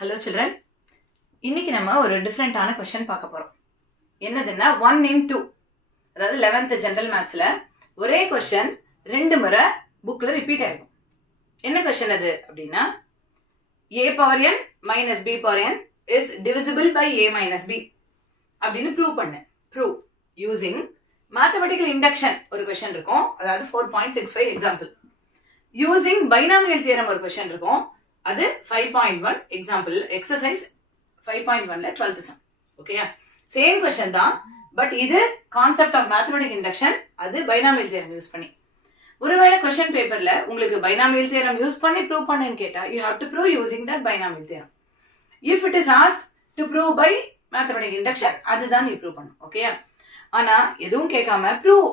Hello children. இன்னைக்கு நம்ம ஒரு டிஃபரண்டான क्वेश्चन பார்க்க போறோம். என்னதுன்னா 1 in 2. அதாவது 11th ஜெனரல் மேத்ஸ்ல ஒரே क्वेश्चन ரெண்டு முறை புக்ல ரிப்பீட் ஆகும். என்ன क्वेश्चन அது அப்படினா a power n minus b power n is divisible by a minus b அப்படினு ப்ரூவ் பண்ணு. ப்ரூவ் using mathematical induction ஒரு क्वेश्चन இருக்கும். அதாவது 4.65 எக்ஸாம்பிள். using binomial theorem ஒரு क्वेश्चन இருக்கும். அது 5.1 எக்ஸாம்பிள் எக்ஸசைஸ் 5.1ல 12th சம். ஓகேயா? சேம் क्वेश्चन தான், பட் இது கான்செப்ட் ஆஃப் மேத்தமெட்டிக் இண்டக்ஷன், அது பைனாமியல் தியரம் யூஸ் பண்ணி. ஒருவேளை क्वेश्चन பேப்பர்ல உங்களுக்கு பைனாமியல் தியரம் யூஸ் பண்ணி ப்ரூவ் பண்ணுன்னு கேட்டா you have to prove using that binomial theorem. If it is asked to prove by mathematical induction, அதுதான் நீ ப்ரூவ் பண்ணணும். ஓகேயா? ஆனா எதுவும் கேட்காம prove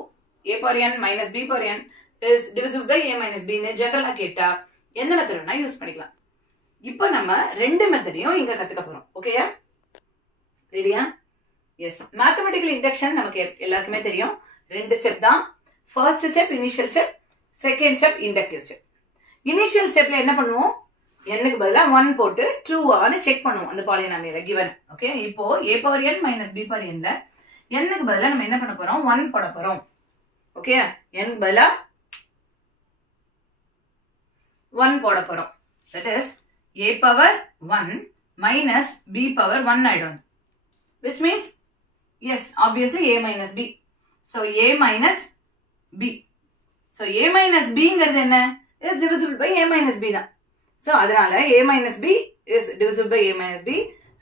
a power n minus b power n is divisible by a minus b ன்னு ஜெனரலா கேட்டா எந்த மெத்தட் வேணா யூஸ் பண்ணிக்கலாம். இப்போ நம்ம ரெண்டு மெத்தடையும் இங்க கத்துக்க போறோம். ஓகேயா? ரெடியா? எஸ். மேத்தமெட்டிக்கல் இண்டக்ஷன் நமக்கு எல்லாருக்குமே தெரியும். ரெண்டு ஸ்டெப் தான். First step initial step, second step inductive step. Initial ஸ்டெப்ல என்ன பண்ணுவோம்? n-க்கு பதிலா 1 போட்டு ட்ரூவான்னு செக் பண்ணுவோம் அந்த பாலினாமியல given. ஓகே? இப்போ a power n minus b power n ல n-க்கு பதிலா நம்ம என்ன பண்ண போறோம்? 1 போட போறோம். ஓகே? n பதிலா 1 போட போறோம். That is a power 1 minus b power 1 ஆயிடும். Which means, yes, obviously a minus b. So a minus b. So a minus b ங்கிறது என்ன? Is divisible by a minus b தான். So அதனால a minus b is divisible by a minus b.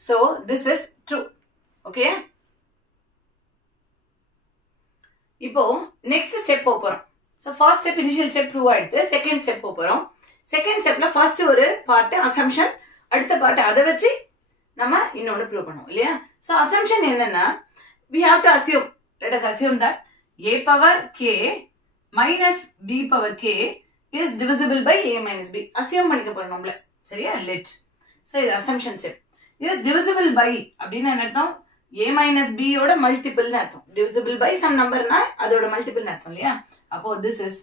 So this is true. Okay? இப்போ next step போறோம். So first step initial step prove ஆயிடுது. Second step போறோம். Second ஸ்டெப்ல first ஒரு part assumption, அடுத்த part அதை வச்சு நம்ம இன்னொன்னு ப்ரூவ் பண்ணுவோம் இல்லையா? சோ அசம்ப்ஷன் என்னன்னா we have to assume, let us assume that a power k minus b power k is divisible by a minus b. Assume பண்ணிக்க போறோம் நம்மள. சரியா? let. சோ இது assumption step. is divisible by அப்படினா என்ன அர்த்தம்? a minus b ஓட multiple னு அர்த்தம். divisible by some numberனா அதோட மல்டிபிள் னு அர்த்தம் இல்லையா? அப்போ this is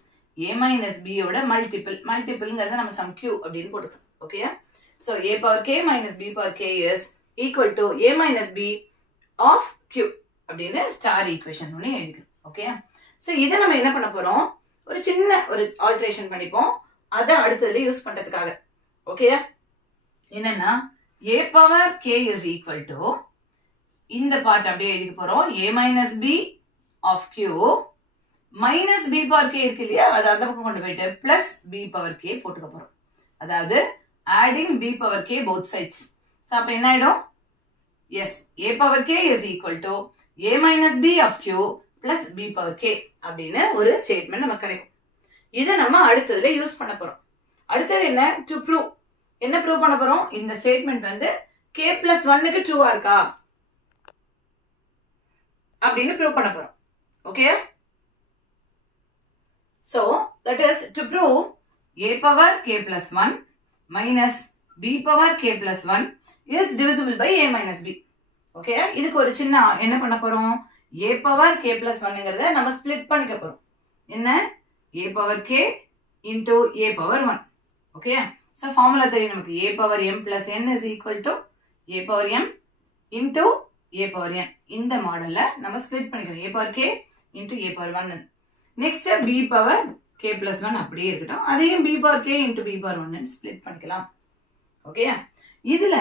a minus b ஓட மல்டிபிள்ங்கிறத நம்ம சம் q அப்படின்னு போட்டுக்கலாம். ஓகேயா? So a power k minus b power k is equal to a minus b of q அப்படின்னு ஸ்டார் ஈக்குவேஷன் ஒன்னு எழுதிக்கணும். ஓகேயா? சோ இத நம்ம என்ன பண்ண போறோம்? ஒரு சின்ன ஒரு ஆல்டரேஷன் பண்ணிப்போம், அத அடுத்ததுல யூஸ் பண்றதுக்காக. ஓகேயா? என்னன்னா a power k is equal to இந்த பார்ட் அப்படியே எழுதிக்க போறோம். a minus b of q minus b power k இருக்கு இல்லையா? அது அந்த பக்கம் கொண்டு போயிட்டு பிளஸ் b power k போட்டுக்க போறோம். அதாவது adding b power k both sides. So அப்ப என்ன ஆயிடும்? Yes, a power k is equal to a minus b of q plus b power k அப்படின்னு ஒரு ஸ்டேட்மெண்ட் நமக்கு கிடைக்கும். இதை நம்ம அடுத்ததுல யூஸ் பண்ண போறோம். அடுத்தது என்ன? To prove. என்ன ப்ரூவ் பண்ண போறோம்? இந்த ஸ்டேட்மெண்ட் வந்து k plus 1க்கு ட்ரூவா இருக்கா அப்படின்னு ப்ரூவ் பண்ண போறோம். Okay? So, that is to prove a power k plus 1 minus b power k plus 1 is divisible by a minus b. Okay? இதுக்கு ஒரு சின்ன என்ன பண்ண போறோம்? a power k plus 1ங்கிறத நம்ம ஸ்ப்ளிட் பண்ணிக்க போறோம். என்ன? a power k into a power 1. Okay? So, formula தெரியும் நமக்கு. a power m plus n is equal to a power m into a power n. இந்த மாடல்ல நம்ம ஸ்ப்ளிட் பண்ணிக்கிறோம். a power k into a power 1. Next b power k plus 1 அப்படியே இருக்கட்டும். அதையும் b power k into b power 1 split பண்ணிக்கலாம். Okay? இதுல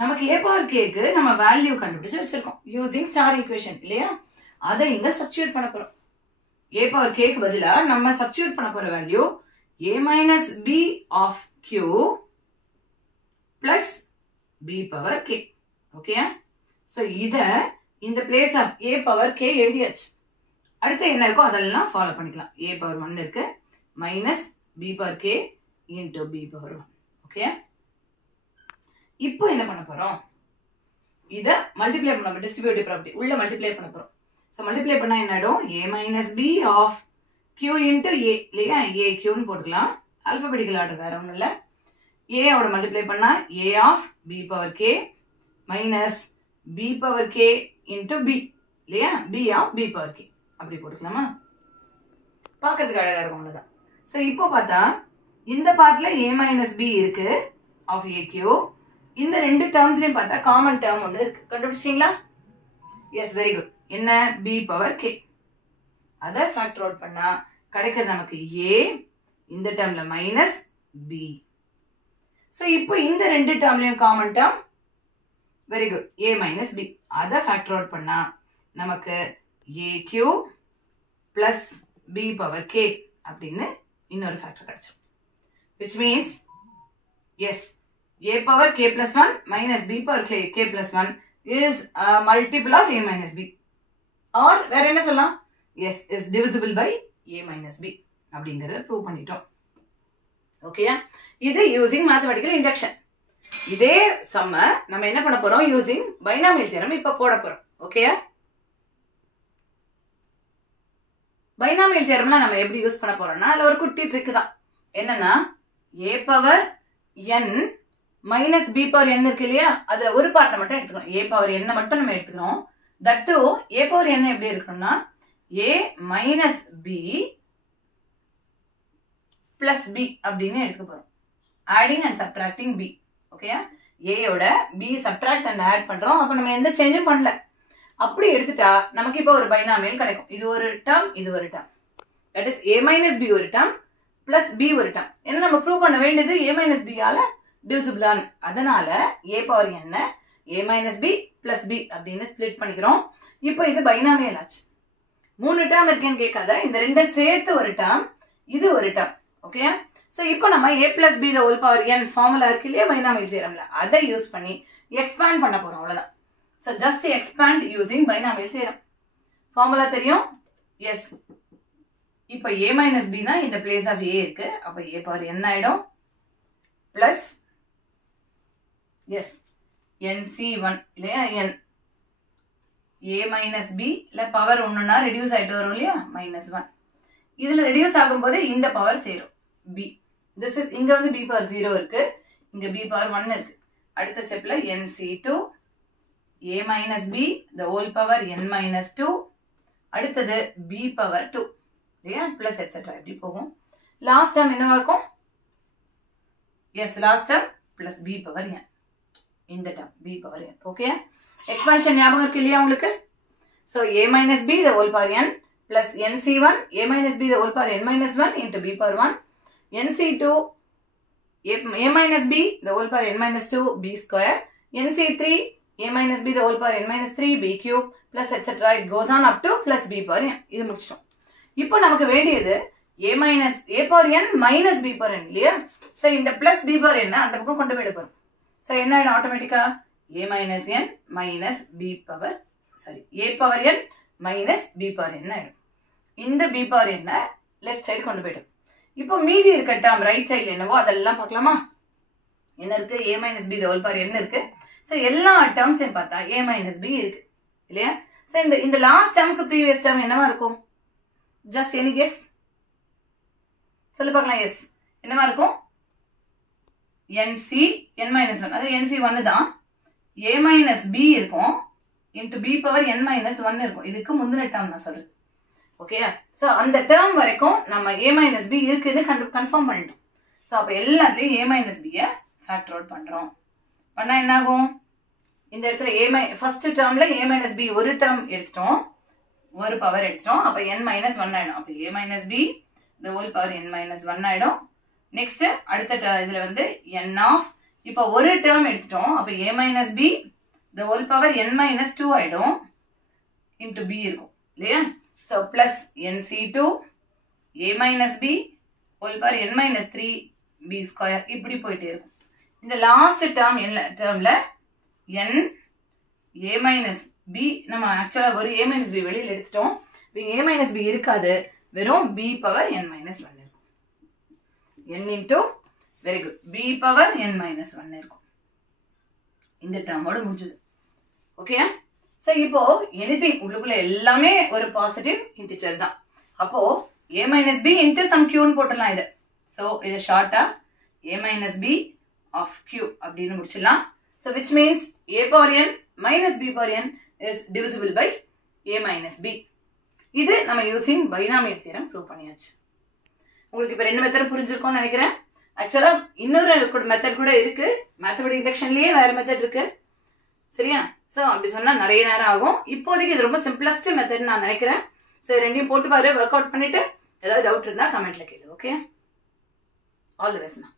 நமக்கு a power k க்கு நம்ம வேல்யூ கண்டுபிடிச்சு வச்சிருக்கோம் using ஸ்டார் ஈக்குவேஷன் இல்லையா? அதை இங்க சப்ஸ்டிட்யூட் பண்ண போறோம். a power k க்கு பதிலா நம்ம சப்ஸ்டிட்யூட் பண்ண போற value a minus b of q plus b power k. Okay? So இத இந்த place of a power k எழுதியாச்சு. அடுத்து என்ன இருக்கோ அதெல்லாம் ஃபாலோ பண்ணிக்கலாம். a power 1 இருக்கு minus b power k into b power 1. Okay? இப்போ என்ன பண்ண போறோம்? இத மல்டிப்ளை பண்ணோம். டிஸ்ட்ரிபியூட்டிவ் ப்ராப்பர்ட்டி உள்ள மல்டிப்ளை பண்ண போறோம். சோ மல்டிப்ளை பண்ணா என்ன ஆகும்? a minus b of q into a இல்லையா? a q ன்னு போட்டுக்கலாம். ஆல்பபெட்டிக்கல் ஆர்டர் வேற ஒண்ணும் இல்ல. a ஓட மல்டிப்ளை பண்ணா a of b power k minus b power k into b இல்லையா? b of b power k அப்படி போட்டுக்கலாமா? பார்க்கிறதுக்கு அழகா இருக்கும் அவ்வளவுதான். சோ இப்போ பார்த்தா இந்த பார்ட்ல a minus b இருக்கு of aq இந்த ரெண்டு டேர்ம்ஸ்லயும் பார்த்தா காமன் டேர்ம் ஒன்று இருக்கு. கண்டுபிடிச்சிங்களா? Yes, very good. என்ன? b power k. அதை ஃபேக்டர் அவுட் பண்ணா கிடைக்கிறது நமக்கு a, இந்த டேர்ம்ல மைனஸ் b. ஸோ இப்போ இந்த ரெண்டு டேர்ம்லயும் common term, very good, a minus b. அதை ஃபேக்டர் அவுட் பண்ணா நமக்கு aq plus b power k அப்படின்னு இன்னொரு ஃபேக்டர் கிடைச்சிடும். which means yes, a power k plus 1 minus b power k plus 1 is a multiple of a minus b. or வேற என்ன சொல்லலாம்? yes, is divisible by a minus b அப்படிங்கறத prove பண்ணிட்டோம். ஓகேயா? இது யூசிங் மேத்தமெட்டிக்கல் இண்டக்ஷன். இதே சம்ம நம்ம என்ன பண்ண போறோம்? யூசிங் பைனாமியல் தியரம் இப்ப போட போறோம். ஓகேயா? பைனாமியல் தியரம்லாம் நம்ம எப்படி யூஸ் பண்ண போறோம்னா அதுல ஒரு குட்டி ட்ரிக் தான். என்னன்னா a power n minus b power n இருக்கு இல்லையா, அதுல ஒரு பார்ட்டை மட்டும் எடுத்துக்கணும். a பவர் n மட்டும் நம்ம எடுத்துக்கிறோம். தட்டு a பவர் n எப்படி இருக்கணும்னா a minus b plus b அப்படின்னு எடுத்துக்க போறோம். Adding and subtracting b. ஓகேயா? a யோட b சப்ட்ராக்ட் அண்ட் ஆட் பண்றோம். அப்ப நம்ம எந்த சேஞ்சும் பண்ணல. அப்படி எடுத்துட்டா நமக்கு இப்போ ஒரு பைனாமியல் கிடைக்கும். இது ஒரு டேர்ம், இது ஒரு term. That is a minus b ஒரு டேர்ம் பிளஸ் b ஒரு டேர்ம். ஏன்னா நம்ம ப்ரூவ் பண்ண வேண்டியது a மைனஸ் b ஆல டிவிசிபிளான். அதனால a power n a minus b plus b அப்படின்னு ஸ்பிளிட் பண்ணிக்கிறோம். இப்போ இது பைனாமியல் ஆச்சு. 3 டேர்ம் இருக்கேன்னு கேட்காத, இந்த ரெண்டை சேர்த்து ஒரு டேர்ம், இது ஒரு டேர்ம். ஓகே? ஸோ இப்போ நம்ம a plus b the whole power n formula இருக்கு இல்லையா பைனாமியல் தியரம்ல, அதை யூஸ் பண்ணி எக்ஸ்பேண்ட் பண்ண போறோம். அவ்வளவுதான். So just expand using binomial theorem. Formula தெரியும்? எஸ். இப்போ a மைனஸ் b தான் இந்த பிளேஸ் ஆஃப் a இருக்கு. அப்போ a பவர் n ஆயிடும் பிளஸ் எஸ் nc1 இல்லையா n a மைனஸ் b இல்ல பவர் ஒண்ணுன்னா ரெடியூஸ் ஆயிட்டு வரும் இல்லையா மைனஸ் 1. இதுல ரெடியூஸ் ஆகும்போது இந்த பவர் சேரும் b. திஸ் இஸ் இங்க வந்து b பவர் 0 இருக்கு, இங்க b பவர் 1 இருக்கு. அடுத்த ஸ்டெப்ல nc2 a minus b the whole power n minus 2. அடுத்தது b power 2 இல்லையா பிளஸ் எட்ஸெட்ரா இப்படி போகும். லாஸ்ட் டேர்ம் என்னவா இருக்கும்? Yes, last term plus b power n. இந்த term b power n. Okay? Expansion ஞாபகம் இருக்கு இல்லையா உங்களுக்கு? So a minus b the whole power n plus nc1 a minus b the whole power n minus 1 into b power 1 nc2 a minus b the whole power n minus 2 b square nc3 a minus b the whole power n minus 3 b cube plus etc. it goes on up to plus b power n. இது முடிச்சிட்டோம். இப்போ நமக்கு வேண்டியது a power n minus b power n இல்லையா? So இந்த plus b power n அந்த பக்கம் கொண்டு போயிட போறோம். ஸோ என்ன ஆயிடும்? ஆட்டோமேட்டிக்கா a minus n minus b power a power n minus b power n ஆயிடும். இந்த b power n left side கொண்டு போயிடும். இப்போ மீதி இருக்க டேர்ம் ரைட் சைடுல என்னவோ அதெல்லாம் பார்க்கலாமா? என்ன இருக்கு? a minus b the whole power n இருக்கு. ஸோ எல்லா டேர்ம்ஸையும் பார்த்தா a minus b இருக்கு இல்லையா? ஸோ இந்த லாஸ்ட் டேர்முக்கு ப்ரீவியஸ் டேர்ம் என்னவா இருக்கும்? ஜஸ்ட் எனி கெஸ் சொல்லி பார்க்கலாம். எஸ், என்னவா இருக்கும்? nc n minus 1. அது nc 1 தான். a minus b இருக்கும் into b power n minus 1 இருக்கும். இதுக்கு முந்தின டேர்ம் நான் சொல்றேன். ஓகே? ஸோ அந்த டேர்ம் வரைக்கும் நம்ம a minus b இருக்குன்னு கன்ஃபார்ம் பண்ணிட்டோம். ஸோ அப்போ எல்லாத்துலேயும் a minus b factor out பண்றோம். பண்ணா என்ன ஆகும்? இந்த இடத்துல ஃபர்ஸ்ட் டேர்ம்ல a minus b ஒரு டேர்ம் எடுத்துட்டோம், ஒரு பவர் எடுத்துட்டோம். அப்ப n minus 1 ஆயிடும். அப்ப a minus b the whole power n minus 1 ஆயிடும். நெக்ஸ்ட் அடுத்த இதுல வந்து n ஆஃப், இப்ப ஒரு டேர்ம் எடுத்துட்டோம். அப்ப a minus b the whole power n minus 2 ஆயிடும் into b இருக்கும் இல்லையா? So plus nc2 a minus b whole power n minus 3 b square இப்படி போயிட்டே இருக்கும். இந்த last டேர்ம்ல n a minus b நம்ம ஆக்சுவலா ஒரு a minus b வெளியில எடுத்துட்டோம். இங்க a minus b இருக்காது, வெறும் b power n minus 1 இருக்கும். n into very good b power n minus 1 இருக்கும். இந்த டேர்மோட முடிஞ்சது. ஓகே? சோ இப்போ எனிதிங் உள்ளுக்குள்ள எல்லாமே ஒரு பாசிட்டிவ் இன்டிஜர் தான். அப்போ a minus b into some q ன்னு போட்டுடலாம் இத. சோ இது ஷார்ட்டா a minus b of q அப்படின்னு முடிச்சிடலாம். So which means a power n minus b power n is divisible by a minus b. இது நம்ம யூசிங் பைனாமியல் தியரம் ப்ரூவ் பண்ணியாச்சு. உங்களுக்கு இப்ப ரெண்டு மெத்தட் புரிஞ்சிருக்கும்னு நினைக்கிறேன். ஆக்சுவலா இன்னொரு மெத்தட் கூட இருக்கு, மேத்தமெட்டிக் இண்டக்ஷன்லயே வேற மெத்தட் இருக்கு. சரியா? ஸோ அப்படி சொன்னா நிறைய நேரம் ஆகும். இப்போதைக்கு இது ரொம்ப சிம்பிளஸ்ட் மெத்தட் நான் நினைக்கிறேன். ஸோ ரெண்டையும் போட்டு பாரு, ஒர்க் அவுட் பண்ணிட்டு ஏதாவது டவுட் இருந்தா கமெண்ட்ல கேளு. Okay, all the best.